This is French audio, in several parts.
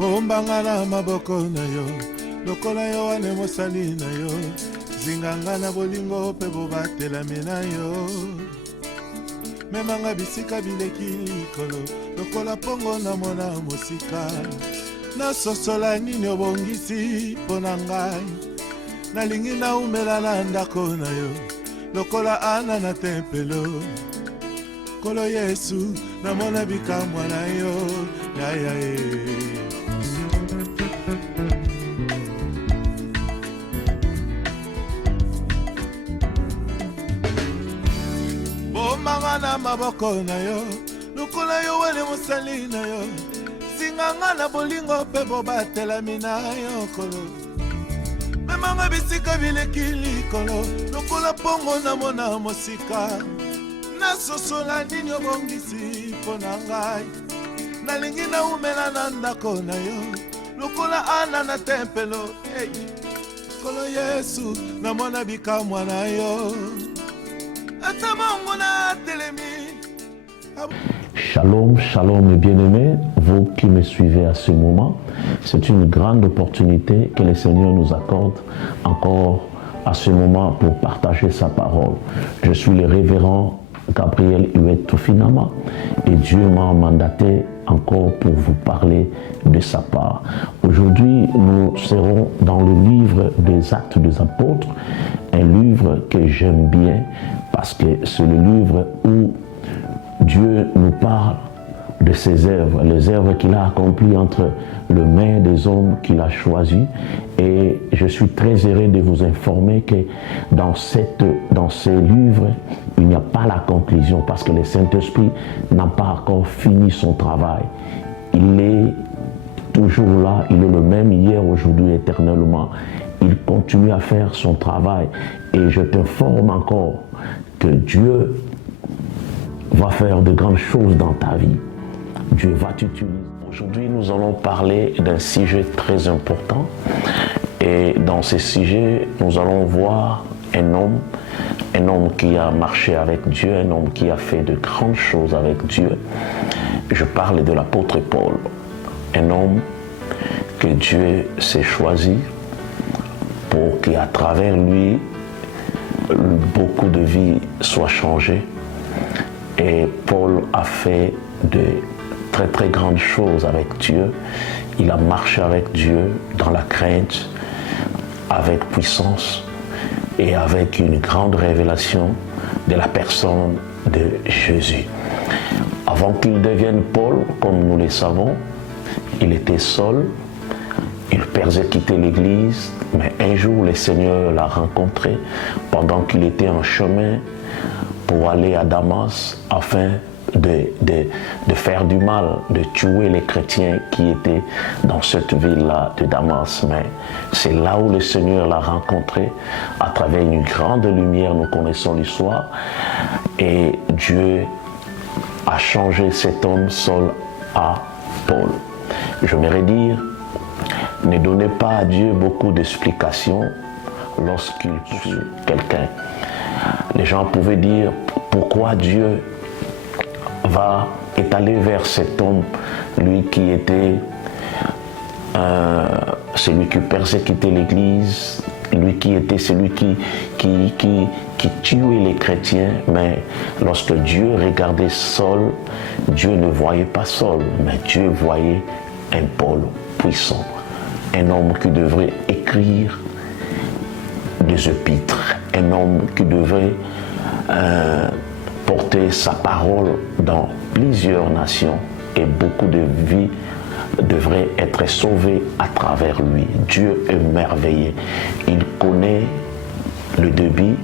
bombanga na maboko na yo lokola yo wane mosali na yo zinganga na bolingo pe bobatelami na yo memanga bisika bileki likolo lokola pongo na mona mosika nasosola nini obongisi mpo na ngai nalingi naumela na ndako na yo lokola ana na tempelo kolo Yesu namona bikamwa na yo yaya bombanga na maboko na yo lokola yo wane mosali na yo singanga na bolingo pe bobatelami na yo kolo memanga bisika bileki likolo lokola pongo na mona mosika nasosola nini obongisi mpo na ngai nalingi naumela na ndako na yo lokola ana na tempelo kolo Yesu namona bikamwa na yo ata mongo na telemi. Shalom, shalom mes bien-aimés, vous qui me suivez à ce moment, c'est une grande opportunité que le Seigneur nous accorde encore à ce moment pour partager sa parole. Je suis le révérend Gabriel Huet Toufinama et Dieu m'a mandaté encore pour vous parler de sa part. Aujourd'hui, nous serons dans le livre des Actes des Apôtres, un livre que j'aime bien parce que c'est le livre où Dieu nous parle de ses œuvres, les œuvres qu'il a accomplies entre les mains des hommes qu'il a choisis. Et je suis très heureux de vous informer que dans ces livres, il n'y a pas la conclusion parce que le Saint-Esprit n'a pas encore fini son travail. Il est toujours là, il est le même hier, aujourd'hui, éternellement. Il continue à faire son travail et je t'informe encore que Dieu va faire de grandes choses dans ta vie. Dieu va t'utiliser. Aujourd'hui, nous allons parler d'un sujet très important. Et dans ce sujet, nous allons voir un homme qui a marché avec Dieu, un homme qui a fait de grandes choses avec Dieu. Je parle de l'apôtre Paul, un homme que Dieu s'est choisi pour qu'à travers lui, beaucoup de vies soient changées. Et Paul a fait de très très grandes choses avec Dieu. Il a marché avec Dieu dans la crainte, avec puissance et avec une grande révélation de la personne de Jésus. Avant qu'il devienne Paul, comme nous le savons, il était seul, il persécutait l'Église, mais un jour le Seigneur l'a rencontré pendant qu'il était en chemin pour aller à Damas afin de faire du mal, de tuer les chrétiens qui étaient dans cette ville-là de Damas. Mais c'est là où le Seigneur l'a rencontré à travers une grande lumière, nous connaissons l'histoire, et Dieu a changé cet homme seul à Paul. J'aimerais dire, ne donnez pas à Dieu beaucoup d'explications lorsqu'il tue quelqu'un. Les gens pouvaient dire pourquoi Dieu est allé vers cet homme, lui qui était celui qui persécutait l'Église, lui qui était celui qui tuait les chrétiens. Mais lorsque Dieu regardait Saul, Dieu ne voyait pas Saul, mais Dieu voyait un Paul puissant, un homme qui devrait écrire des épîtres, un homme qui devrait porter sa parole dans plusieurs nations et beaucoup de vies devraient être sauvées à travers lui. Dieu est merveilleux. Il connaît le début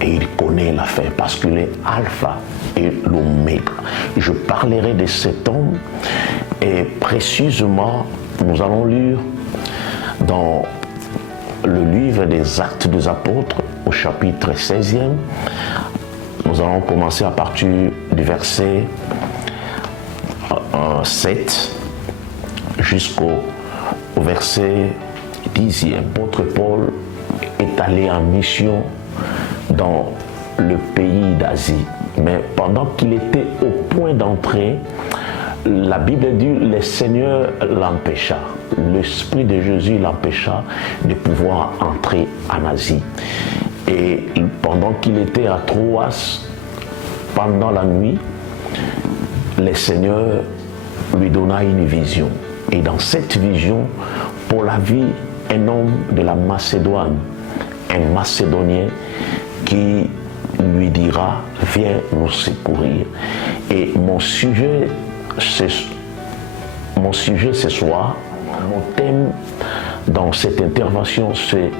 et il connaît la fin parce qu'il est alpha et l'oméga. Je parlerai de cet homme et précisément nous allons lire dans le livre des Actes des Apôtres au chapitre 16e. Nous allons commencer à partir du verset 7 jusqu'au verset 10e. L'apôtre Paul est allé en mission dans le pays d'Asie. Mais pendant qu'il était au point d'entrer, la Bible dit le Seigneur l'empêcha. L'Esprit de Jésus l'empêcha de pouvoir entrer en Asie. Et pendant qu'il était à Troas, pendant la nuit, le Seigneur lui donna une vision. Et dans cette vision, Paul a vu un homme de la Macédoine, un Macédonien qui lui dira, viens nous secourir. Et mon sujet ce soir, mon thème dans cette intervention, c'est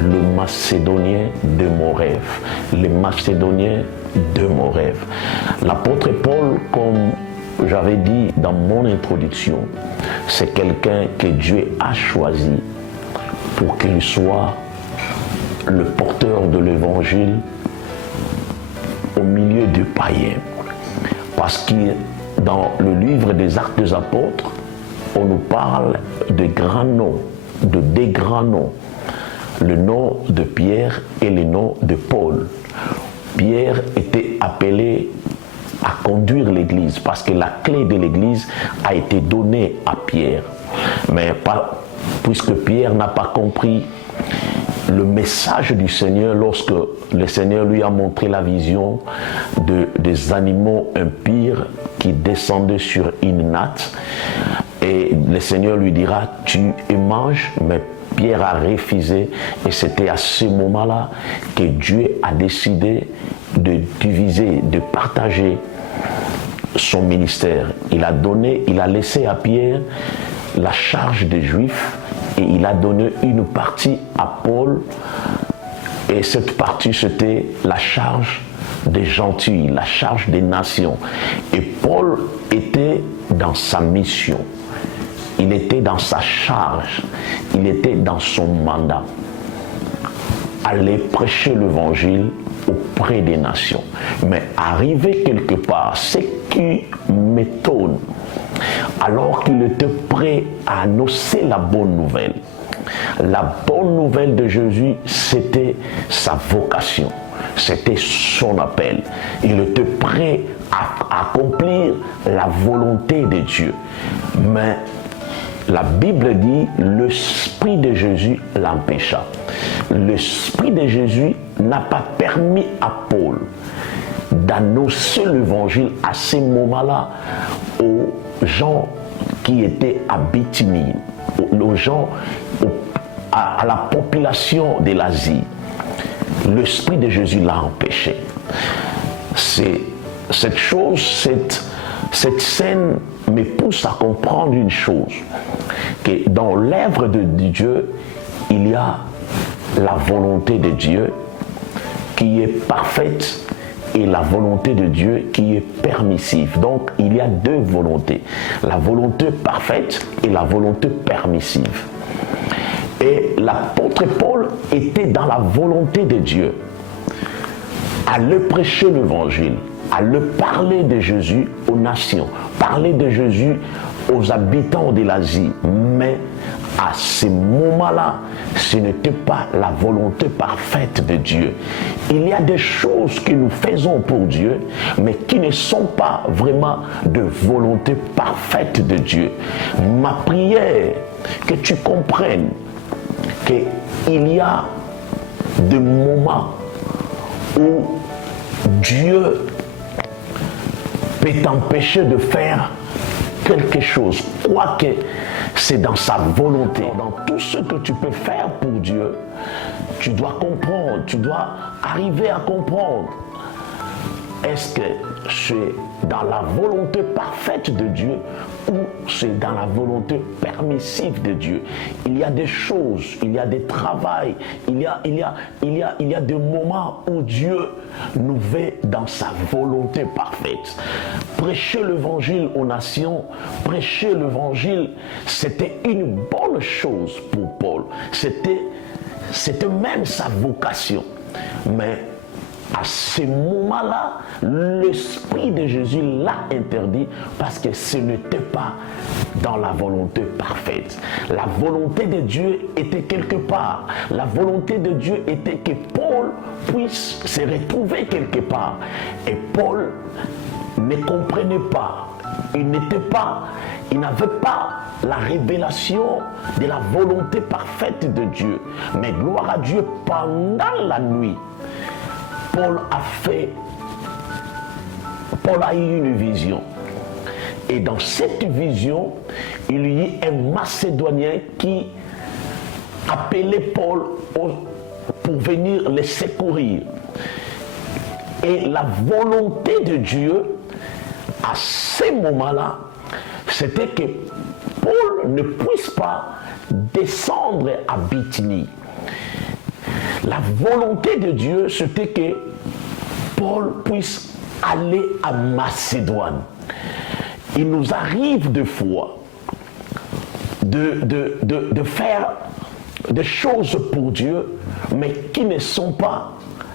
le Macédonien de mon rêve. Le Macédonien de mon rêve. L'apôtre Paul, comme j'avais dit dans mon introduction, c'est quelqu'un que Dieu a choisi pour qu'il soit le porteur de l'évangile au milieu des païens. Parce que dans le livre des Actes des Apôtres, on nous parle de grands noms, de des grands noms. Le nom de Pierre et le nom de Paul. Pierre était appelé à conduire l'église parce que la clé de l'église a été donnée à Pierre. Mais puisque Pierre n'a pas compris le message du Seigneur lorsque le Seigneur lui a montré la vision des animaux impurs qui descendaient sur une natte, et le Seigneur lui dira tu et manges, mais Pierre a refusé, et c'était à ce moment-là que Dieu a décidé de diviser, de partager son ministère. Il a laissé à Pierre la charge des Juifs et il a donné une partie à Paul, et cette partie c'était la charge des gentils, la charge des nations. Et Paul était dans sa mission. Il était dans sa charge, il était dans son mandat. Aller prêcher l'évangile auprès des nations. Mais arrivé quelque part, ce qui m'étonne, alors qu'il était prêt à annoncer la bonne nouvelle de Jésus, c'était sa vocation, c'était son appel. Il était prêt à accomplir la volonté de Dieu. Mais la Bible dit, l'Esprit de Jésus l'empêcha. L'Esprit de Jésus n'a pas permis à Paul d'annoncer l'évangile à ce moment-là aux gens qui étaient à Bithynie, aux gens, à la population de l'Asie. L'Esprit de Jésus l'a empêché. Cette scène me pousse à comprendre une chose, que dans l'œuvre de Dieu, il y a la volonté de Dieu qui est parfaite et la volonté de Dieu qui est permissive. Donc il y a deux volontés, la volonté parfaite et la volonté permissive. Et l'apôtre Paul était dans la volonté de Dieu, à le prêcher l'évangile, à le parler de Jésus aux nations, parler de Jésus aux habitants de l'Asie. Mais à ce moment-là, ce n'était pas la volonté parfaite de Dieu. Il y a des choses que nous faisons pour Dieu, mais qui ne sont pas vraiment de volonté parfaite de Dieu. Ma prière, que tu comprennes qu'il y a des moments où Dieu peut t'empêcher de faire quelque chose, quoique c'est dans sa volonté. Dans tout ce que tu peux faire pour Dieu, tu dois comprendre, tu dois arriver à comprendre. Est-ce que c'est dans la volonté parfaite de Dieu ou c'est dans la volonté permissive de Dieu? Il y a des choses, il y a des travails, il y a des moments où Dieu nous veut dans sa volonté parfaite. Prêcher l'évangile aux nations, prêcher l'évangile, c'était une bonne chose pour Paul. C'était même sa vocation. Mais à ce moment-là, l'Esprit de Jésus l'a interdit parce que ce n'était pas dans la volonté parfaite. La volonté de Dieu était quelque part. La volonté de Dieu était que Paul puisse se retrouver quelque part. Et Paul ne comprenait pas. il n'avait pas la révélation de la volonté parfaite de Dieu. Mais gloire à Dieu, pendant la nuit, Paul a eu une vision. Et dans cette vision, il y eut un Macédonien qui appelait Paul pour venir les secourir. Et la volonté de Dieu, à ce moment-là, c'était que Paul ne puisse pas descendre à Bithynie. La volonté de Dieu, c'était que Paul puisse aller à Macédoine. Il nous arrive des fois de faire des choses pour Dieu, mais qui ne sont pas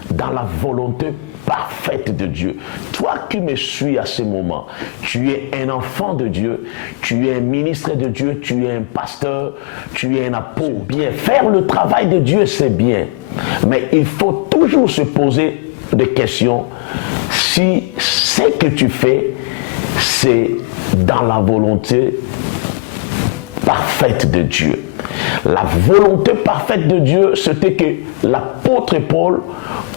dans la volonté parfaite de Dieu. Toi qui me suis à ce moment, tu es un enfant de Dieu, tu es un ministre de Dieu, tu es un pasteur, tu es un apôtre. Bien, faire le travail de Dieu, c'est bien, mais il faut toujours se poser des questions si ce que tu fais, c'est dans la volonté parfaite de Dieu. La volonté parfaite de Dieu, c'était que l'apôtre Paul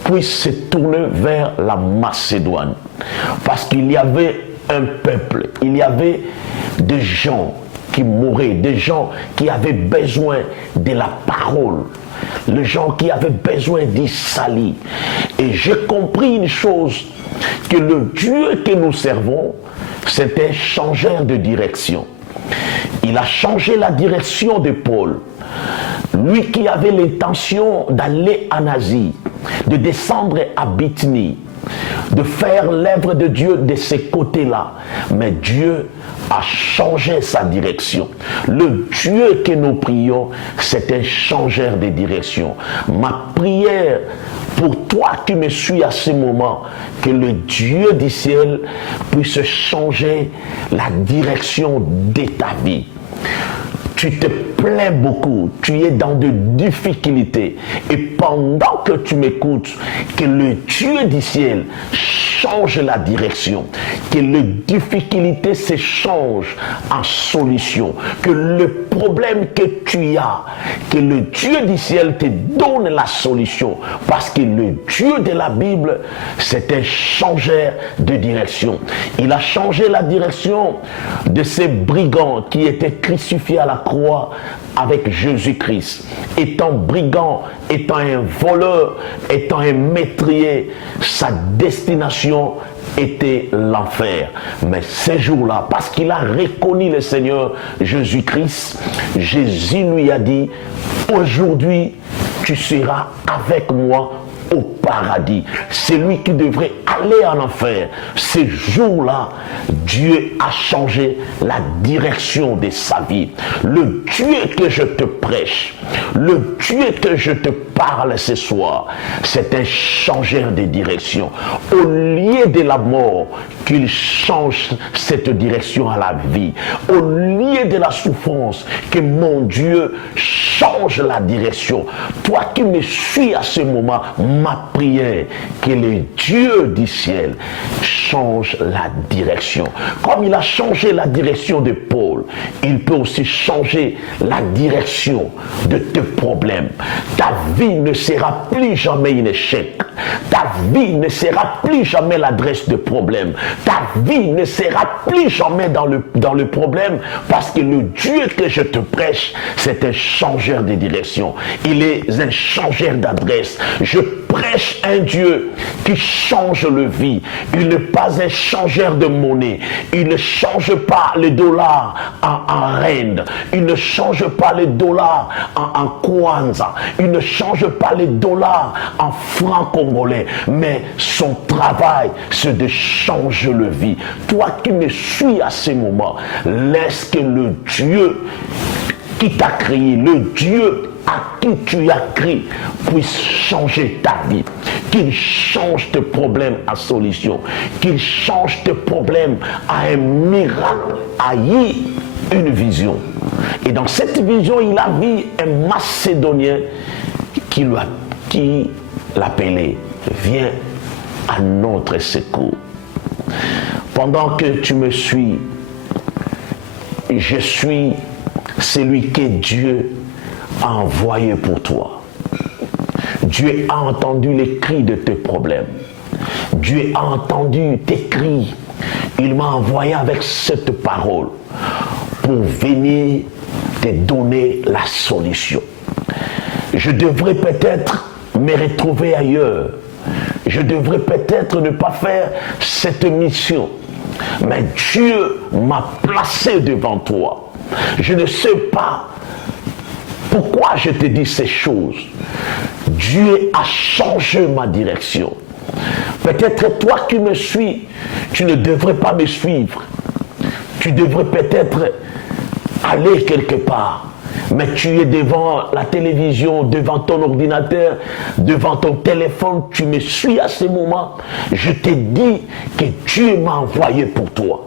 puisse se tourner vers la Macédoine. Parce qu'il y avait un peuple, il y avait des gens qui mouraient, des gens qui avaient besoin de la parole, les gens qui avaient besoin d'y salir. Et j'ai compris une chose, que le Dieu que nous servons, c'était changeur de direction. Il a changé la direction de Paul. Lui qui avait l'intention d'aller en Asie, de descendre à Bithynie, de faire l'œuvre de Dieu de ces côtés-là. Mais Dieu a changé sa direction. Le Dieu que nous prions, c'est un changeur de direction. Ma prière pour toi qui me suis à ce moment, que le Dieu du ciel puisse changer la direction de ta vie. Tu te plains beaucoup, tu es dans de difficultés. Et pendant que tu m'écoutes, que le Dieu du ciel change la direction, que les difficultés se changent en solution, que le problème que tu as, que le Dieu du ciel te donne la solution. Parce que le Dieu de la Bible, c'est un changeur de direction. Il a changé la direction de ces brigands qui étaient crucifiés à la croix avec Jésus-Christ. Étant brigand, étant un voleur, étant un métrier, sa destination était l'enfer. Mais ces jours-là, parce qu'il a reconnu le Seigneur Jésus-Christ, Jésus lui a dit: aujourd'hui, tu seras avec moi au paradis. C'est lui qui devrait aller en enfer. Ces jours-là, Dieu a changé la direction de sa vie. Le Dieu que je te prêche, le Dieu que je te parle ce soir, c'est un changeur de direction. Au lieu de la mort, qu'il change cette direction à la vie. Au lieu de la souffrance, que mon Dieu change la direction. Toi qui me suis à ce moment, ma prière, que le Dieu du ciel change la direction. Comme il a changé la direction de Paul, il peut aussi changer la direction de tes problèmes. Ta vie ne sera plus jamais un échec. Ta vie ne sera plus jamais l'adresse de problème. Ta vie ne sera plus jamais dans le problème, parce que le Dieu que je te prêche, c'est un changeur de direction. Il est un changeur d'adresse. Je prêche un Dieu qui change le vie. Il n'est pas un changeur de monnaie. Il ne change pas les dollars en rand. Il ne change pas les dollars en kwanza. Il ne change pas les dollars en francs congolais. Mais son travail, c'est de changer le vie. Toi qui me suis à ce moment, laisse que le Dieu qui t'a créé, le Dieu à qui tu as crié, puisse changer ta vie, qu'il change tes problèmes à solution, qu'il change tes problèmes à un miracle, à une vision. Et dans cette vision, il a vu un Macédonien qui l'appelait: viens à notre secours. Pendant que tu me suis je suis celui que Dieu a envoyé pour toi. Dieu a entendu les cris de tes problèmes. Dieu a entendu tes cris. Il m'a envoyé avec cette parole pour venir te donner la solution. Je devrais peut-être me retrouver ailleurs. Je devrais peut-être ne pas faire cette mission. Mais Dieu m'a placé devant toi. Je ne sais pas pourquoi je te dis ces choses. Dieu a changé ma direction. Peut-être toi qui me suis, tu ne devrais pas me suivre. Tu devrais peut-être aller quelque part. Mais tu es devant la télévision, devant ton ordinateur, devant ton téléphone, tu me suis à ce moment. Je te dis que Dieu m'a envoyé pour toi.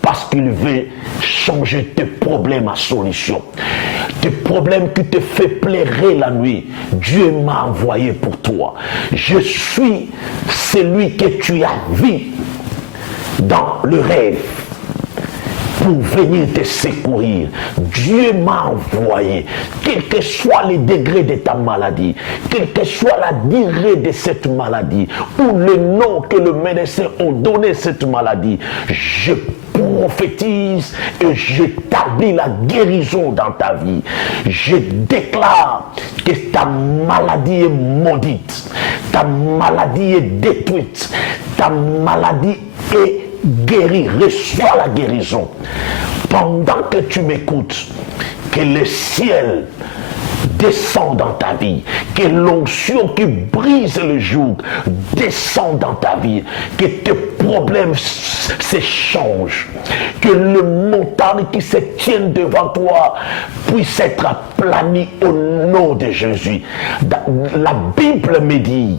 Parce qu'il veut changer tes problèmes à solution. Tes problèmes qui te font pleurer la nuit, Dieu m'a envoyé pour toi. Je suis celui que tu as vu dans le rêve pour venir te secourir. Dieu m'a envoyé, quel que soit le degré de ta maladie, quelle que soit la durée de cette maladie, ou le nom que le médecin a donné à cette maladie, je prophétise et j'établis la guérison dans ta vie. Je déclare que ta maladie est maudite, ta maladie est détruite, ta maladie est guérie, reçois la guérison. Pendant que tu m'écoutes, que le ciel descend dans ta vie, que l'onction qui brise le joug descend dans ta vie, que tes problèmes s'échangent, que le montagne qui se tient devant toi puisse être aplani au nom de Jésus. La Bible me dit: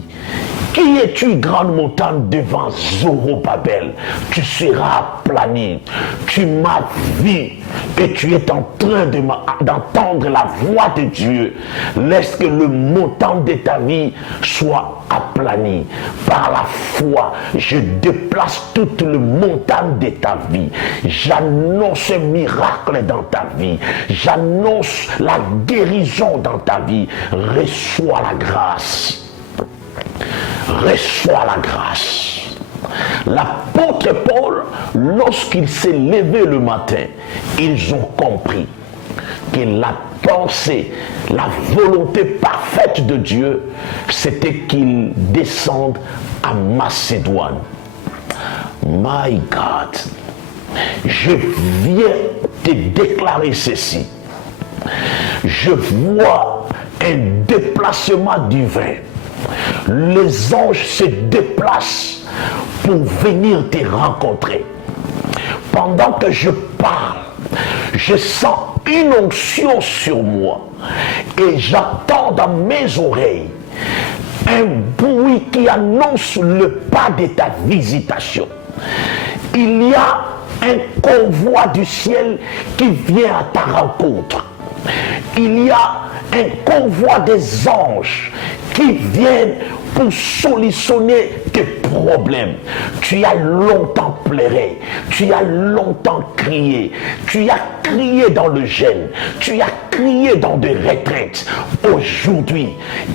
qui es-tu, grande montagne, devant Zorobabel? Tu seras aplani. Tu m'as vu et tu es en train d'entendre la voix de Dieu. Laisse que le montant de ta vie soit aplani. Par la foi, je déplace toute le montagne de ta vie. J'annonce un miracle dans ta vie. J'annonce la guérison dans ta vie. Reçois la grâce. Reçois la grâce. L'apôtre Paul, lorsqu'il s'est levé le matin, ils ont compris que la pensée, la volonté parfaite de Dieu, c'était qu'il descende à Macédoine. My God, je viens te déclarer ceci. Je vois un déplacement divin. Les anges se déplacent pour venir te rencontrer. Pendant que je parle, je sens une onction sur moi et j'entends dans mes oreilles un bruit qui annonce le pas de ta visitation. Il y a un convoi du ciel qui vient à ta rencontre. Il y a un convoi des anges qui viennent pour solutionner tes problèmes. Tu as longtemps pleuré, tu as longtemps crié, tu as crié dans le jeûne, tu as crié dans des retraites. Aujourd'hui,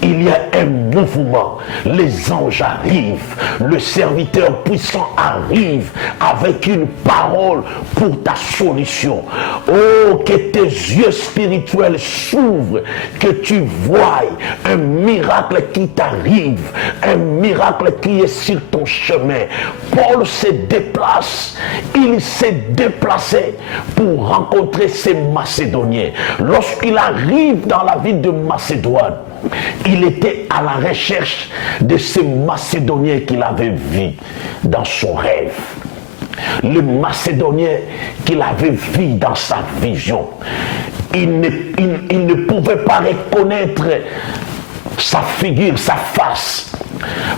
il y a un mouvement. Les anges arrivent, le serviteur puissant arrive avec une parole pour ta solution. Oh, que tes yeux spirituels s'ouvrent, que tu voies un miracle qui t'arrive, un miracle qui est sur ton chemin. Paul se déplace, il s'est déplacé pour rencontrer ces Macédoniens. Lorsqu'il arrive dans la ville de Macédoine, il était à la recherche de ces Macédoniens qu'il avait vus dans son rêve. Le Macédonien qu'il avait vu dans sa vision. Il ne pouvait pas reconnaître sa figure, sa face,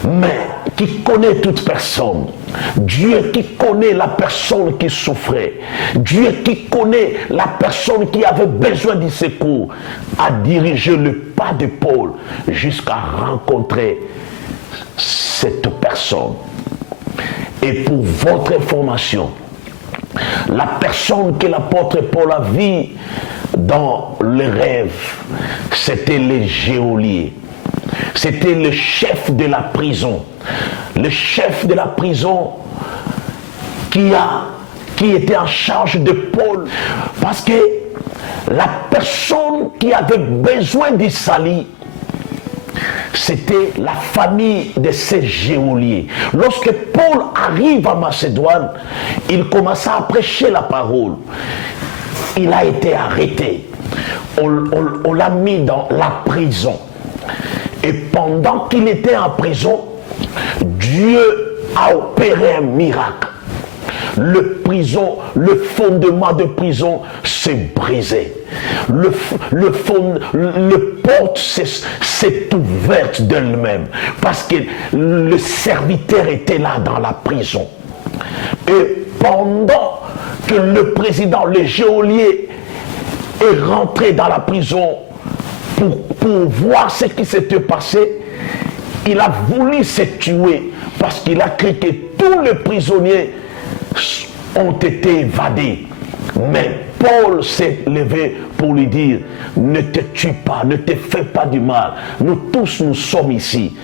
mais qui connaît toute personne. Dieu qui connaît la personne qui souffrait. Dieu qui connaît la personne qui avait besoin du secours, a dirigé le pas de Paul jusqu'à rencontrer cette personne. Et pour votre information, La personne que l'apôtre Paul a vue dans le rêve, c'était le geôlier. C'était le chef de la prison. Le chef de la prison qui était en charge de Paul. Parce que la personne qui avait besoin du salut, c'était la famille de ces geôliers. Lorsque Paul arrive à Macédoine, il commença à prêcher la parole. Il a été arrêté. On l'a mis dans la prison. Et pendant qu'il était en prison, Dieu a opéré un miracle. Le fondement de prison s'est brisé. Le porte s'est ouverte d'elle-même. Parce que le serviteur était là dans la prison. Et pendant que le président, le geôlier, est rentré dans la prison pour voir ce qui s'était passé, il a voulu se tuer parce qu'il a cru que tous les prisonniers ont été évadés. Mais Paul s'est levé pour lui dire: ne te tue pas, ne te fais pas du mal. Nous tous, nous sommes ici.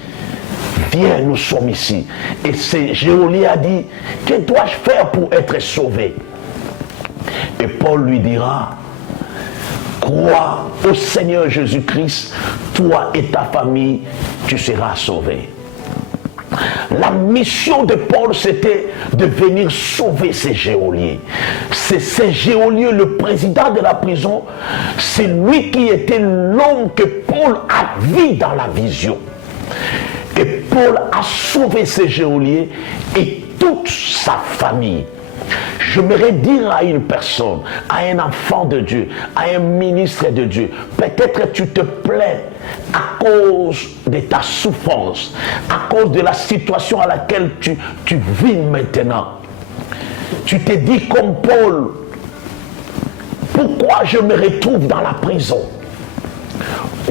Viens, nous sommes ici. Et ce geôlier a dit: que dois-je faire pour être sauvé? Et Paul lui dira: crois au Seigneur Jésus-Christ, toi et ta famille, tu seras sauvé. La mission de Paul, c'était de venir sauver ces geôliers. C'est ces geôliers, le président de la prison, c'est lui qui était l'homme que Paul a vu dans la vision. Et Paul a sauvé ces geôliers et toute sa famille. J'aimerais dire à une personne, à un enfant de Dieu, à un ministre de Dieu, peut-être tu te plains à cause de ta souffrance, à cause de la situation à laquelle tu vis maintenant. Tu te dis comme Paul: pourquoi je me retrouve dans la prison?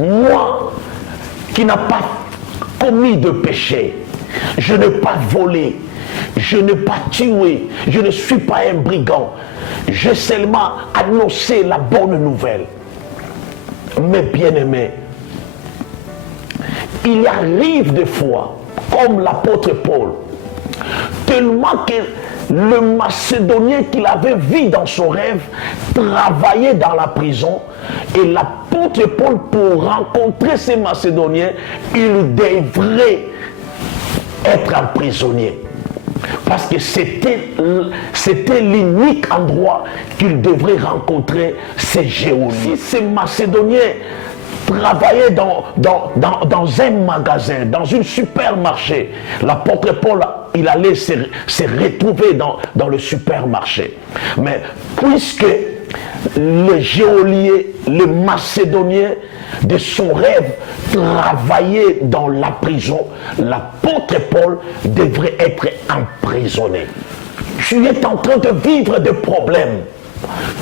Moi qui n'ai pas commis de péché, je n'ai pas volé, je n'ai pas tué, je ne suis pas un brigand. J'ai seulement annoncé la bonne nouvelle. Mes bien-aimés, il arrive des fois, comme l'apôtre Paul, tellement que le Macédonien qu'il avait vu dans son rêve travaillait dans la prison, et l'apôtre Paul, pour rencontrer ces Macédoniens, il devrait être un prisonnier. Parce que c'était l'unique endroit qu'il devrait rencontrer ces geôliers. Ces Macédoniens travaillaient dans un magasin, dans un supermarché. L'apôtre Paul, il allait se retrouver dans le supermarché. Mais puisque les geôliers, les Macédoniens de son rêve travaillaient dans la prison, l'apôtre Paul devrait être emprisonné. Tu es en train de vivre des problèmes.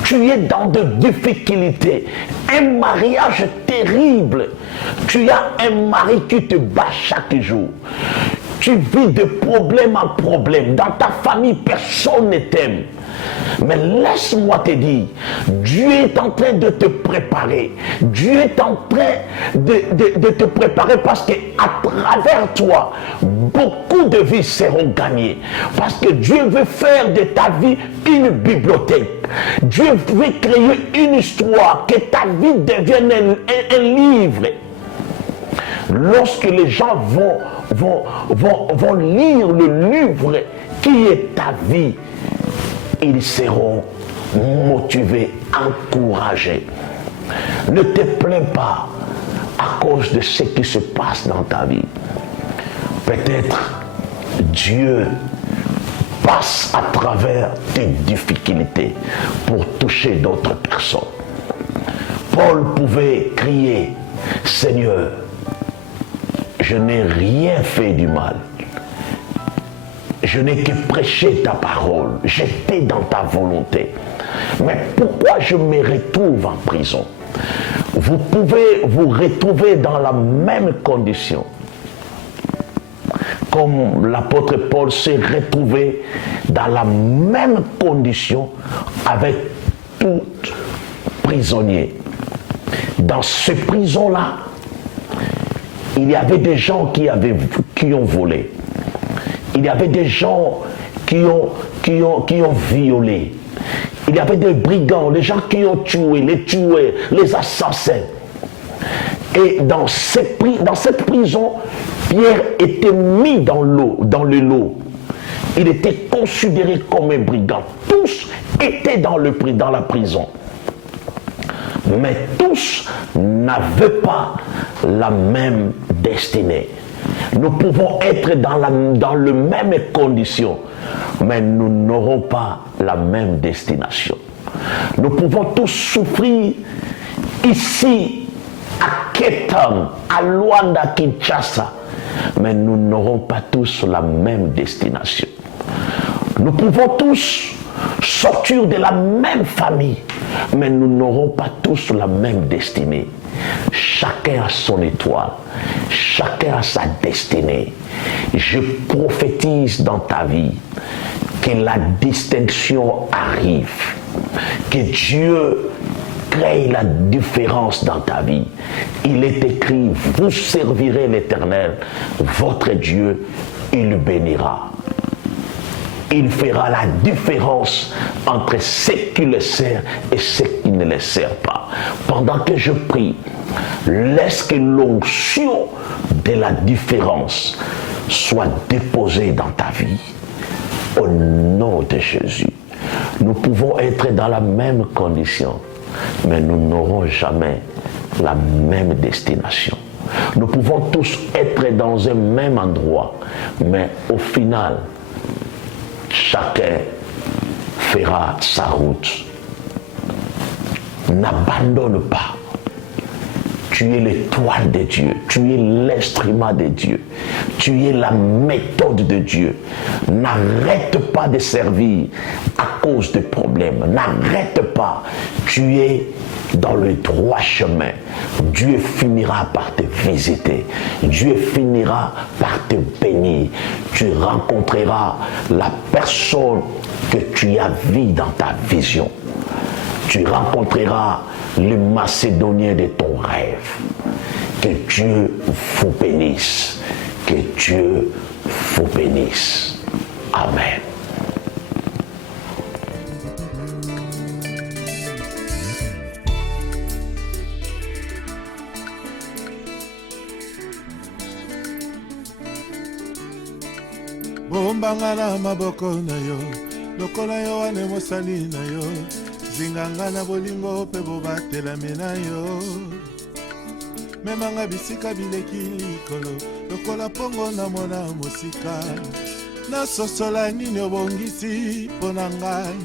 Tu es dans des difficultés, un mariage terrible. Tu as un mari qui te bat chaque jour. Tu vis de problème en problème. Dans ta famille, personne ne t'aime. Mais laisse-moi te dire, Dieu est en train de te préparer. Dieu est en train de te préparer parce qu'à travers toi, beaucoup de vies seront gagnées. Parce que Dieu veut faire de ta vie une bibliothèque. Dieu veut créer une histoire, que ta vie devienne un livre. Lorsque les gens vont lire le livre qui est ta vie, ils seront motivés, encouragés. Ne te plains pas à cause de ce qui se passe dans ta vie. Peut-être Dieu passe à travers tes difficultés pour toucher d'autres personnes. Paul pouvait crier: Seigneur, je n'ai rien fait du mal. Je n'ai que prêché ta parole. J'étais dans ta volonté. Mais pourquoi je me retrouve en prison? Vous pouvez vous retrouver dans la même condition. comme l'apôtre Paul s'est retrouvé dans la même condition avec tout prisonnier. Dans ces prisons-là, il y avait des gens qui ont volé. Il y avait des gens qui ont violé. Il y avait des brigands, les gens qui ont tué, les tueurs, les assassins. Et dans cette prison, Pierre était mis dans le lot. Il était considéré comme un brigand. Tous étaient dans la prison. Mais tous n'avaient pas la même destinée. Nous pouvons être dans les mêmes conditions, mais nous n'aurons pas la même destination. Nous pouvons tous souffrir ici, à Ketam, à Luanda, Kinshasa, mais nous n'aurons pas tous la même destination. Nous pouvons tous sortir de la même famille, mais nous n'aurons pas tous la même destinée. Chacun a son étoile, chacun a sa destinée. Je prophétise dans ta vie que la distinction arrive, que Dieu crée la différence dans ta vie. Il est écrit, vous servirez l'Éternel, votre Dieu, il le bénira. Il fera la différence entre ceux qui le servent et ceux qui ne le servent pas. Pendant que je prie, laisse que l'onction de la différence soit déposée dans ta vie. Au nom de Jésus, nous pouvons être dans la même condition, mais nous n'aurons jamais la même destination. Nous pouvons tous être dans un même endroit, mais au final, chacun fera sa route. N'abandonne pas. Tu es l'étoile de Dieu. Tu es l'instrument de Dieu. Tu es la méthode de Dieu. N'arrête pas de servir à cause des problèmes. N'arrête pas. Tu es dans le droit chemin. Dieu finira par te visiter. Dieu finira par te bénir. Tu rencontreras la personne que tu as vue dans ta vision. Tu rencontreras le Macédonien de ton rêve. Que Dieu vous bénisse. Que Dieu vous bénisse. Amen. bombanga na maboko na yo lokola yo wane mosali na yo zinganga na bolingo mpe bobatelami na yo memanga bisika bileki likolo lokola mpongo na mona mosika nasosola nini obongisi mpo na ngai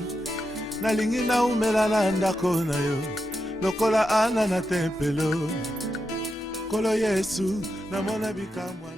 nalingi naumela na ndako na yo lokola ana na tempelo kolo Yesu namona bikamwa